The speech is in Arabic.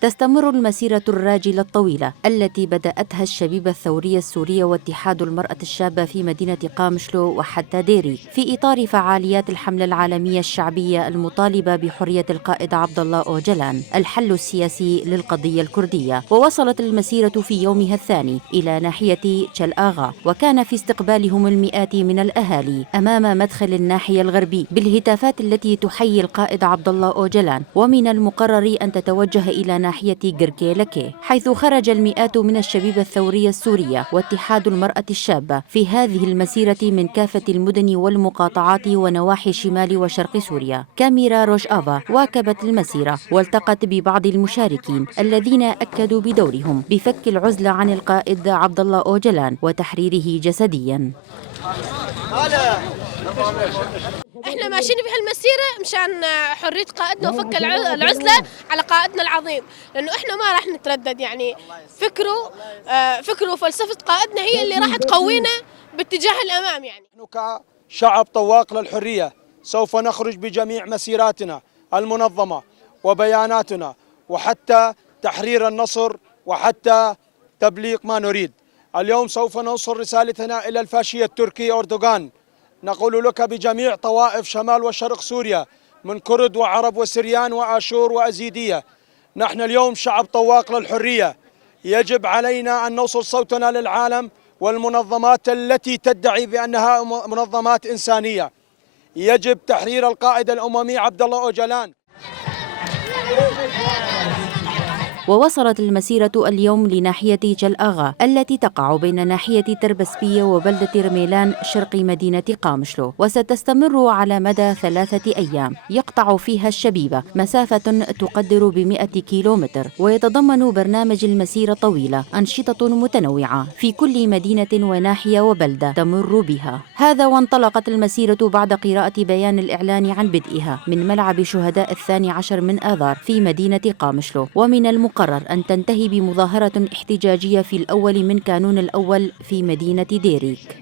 تستمر المسيرة الراجلة الطويلة التي بدأتها الشبيبة الثورية السورية واتحاد المرأة الشابة في مدينة قامشلو وحتى ديري في إطار فعاليات الحملة العالمية الشعبية المطالبة بحرية القائد عبد الله أوجلان الحل السياسي للقضية الكردية. ووصلت المسيرة في يومها الثاني إلى ناحية تل آغا، وكان في استقبالهم المئات من الأهالي أمام مدخل الناحية الغربي بالهتافات التي تحيي القائد عبد الله أوجلان. ومن المقرر أن تتوجه إلى ناحية جركيلكي، حيث خرج المئات من الشبيبة الثورية السورية واتحاد المرأة الشابة في هذه المسيرة من كافة المدن والمقاطعات ونواحي شمال وشرق سوريا. كاميرا روش آفا واكبت المسيرة والتقت ببعض المشاركين الذين أكدوا بدورهم بفك العزلة عن القائد عبد الله أوجلان وتحريره جسديا. احنا ماشيين بهالمسيره مشان حريه قائدنا وفك العزله على قائدنا العظيم، لانه احنا ما راح نتردد. يعني فكره وفلسفه قائدنا هي اللي راح تقوينا باتجاه الامام. يعني نحن كشعب طواق للحريه سوف نخرج بجميع مسيراتنا المنظمه وبياناتنا وحتى تحرير النصر وحتى تبليغ ما نريد. اليوم سوف نوصل رسالتنا الى الفاشيه التركي أردوغان. نقول لك بجميع طوائف شمال وشرق سوريا من كرد وعرب وسريان وآشور وأزيدية، نحن اليوم شعب طواق للحرية. يجب علينا أن نوصل صوتنا للعالم والمنظمات التي تدعي بأنها منظمات إنسانية. يجب تحرير القائد الأممي عبد الله أوجلان. ووصلت المسيرة اليوم لناحية تل آغا التي تقع بين ناحية تربسبية وبلدة رميلان شرق مدينة قامشلو، وستستمر على مدى 3 أيام يقطع فيها الشبيبة مسافة تقدر ب100 كيلومتر. ويتضمن برنامج المسيرة طويلة أنشطة متنوعة في كل مدينة وناحية وبلدة تمر بها. هذا وانطلقت المسيرة بعد قراءة بيان الإعلان عن بدئها من ملعب شهداء 12 من آذار في مدينة قامشلو. ومن المقرر أن تنتهي بمظاهرة احتجاجية في الأول من كانون الأول في مدينة ديريك.